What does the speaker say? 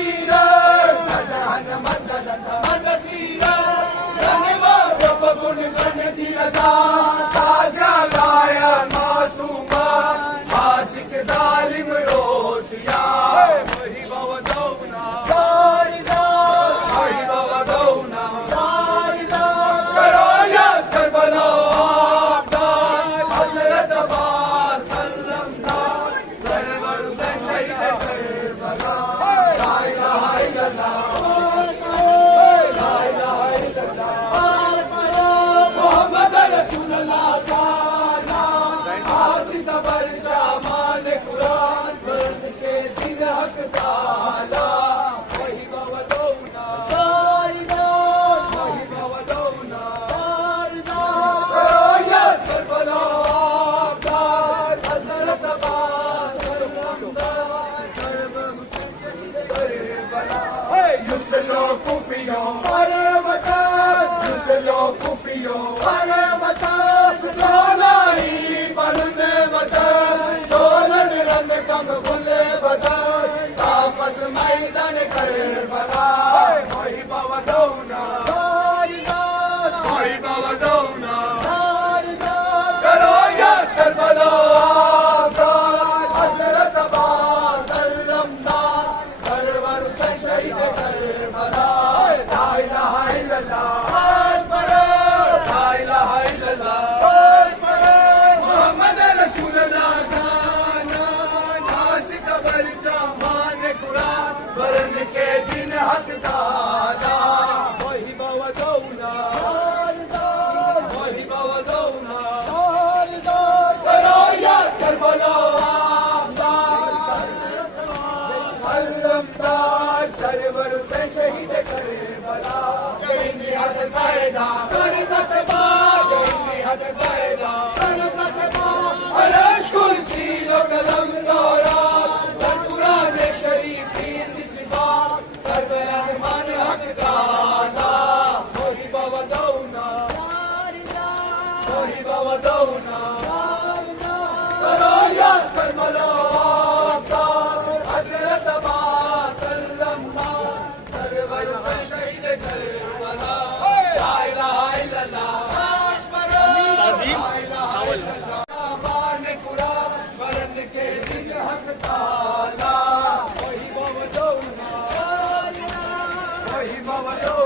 सीरत सजान मंजलन मन सीरत धन्यवा रब गुण गण दिलजा ताजा गाया मासूमा आशिक जालिम रोसिया वही बवदौना वारिदा वही बवदौना वारिदा करो या करबला आबदार हजरत अब्बास सल्लमना सरवर से शहीद करबला ला इलाहा इल्लल्लाह ला इलाहा इल्लल्लाह मोहम्मद रसूलुल्लाह साना आसिफ बरचा मान कुरान बंद के दिन हक ताला वही बवदौना वारिदा वही बवदौना वारिदा करो या करबला आबदार हजरत अब्बास सल्लमना सरवर से शहीद करबला युसलो कुफियो अरे बता युसलो कुफियो अरे बता सुनाई पलने बता डोलन रंग कम गुले बता तापस मैदान करबला वही बवदौना वारिदा वही बवदौना वारिदा करो या करबला आबदार हजरत अब्बास सल्लमना सरवर से शहीद करबला ला इलाहा इल्लल्लाह ला इलाहा इल्लल्लाह मोहम्मद रसूलुल्लाह जाना नासिक बरचा मान कुरान वरन के दिन हक ताला वही बवदौना वारिदा वही बवदौना वारिदा करो या करबला आबदार सल्लमदार सरवर से शहीद करबला कहीं हद कायदा कर सकबा कहीं हद कायदा कर सकबा अलश कुर्सी लो कदम दोरा कर कुरान शरीफ की निस्बा कर बयान मान हक ताला वही बवदौना वारिदा वही बवदौना वारिदा करो या करबला आबदार हजरत अब्बास सल्लमना सरवर से शहीद करबला ला इलाहा इल्लल्लाह मान कुरान वरन के दिन हक ताला वही बवदौना वही बवदौना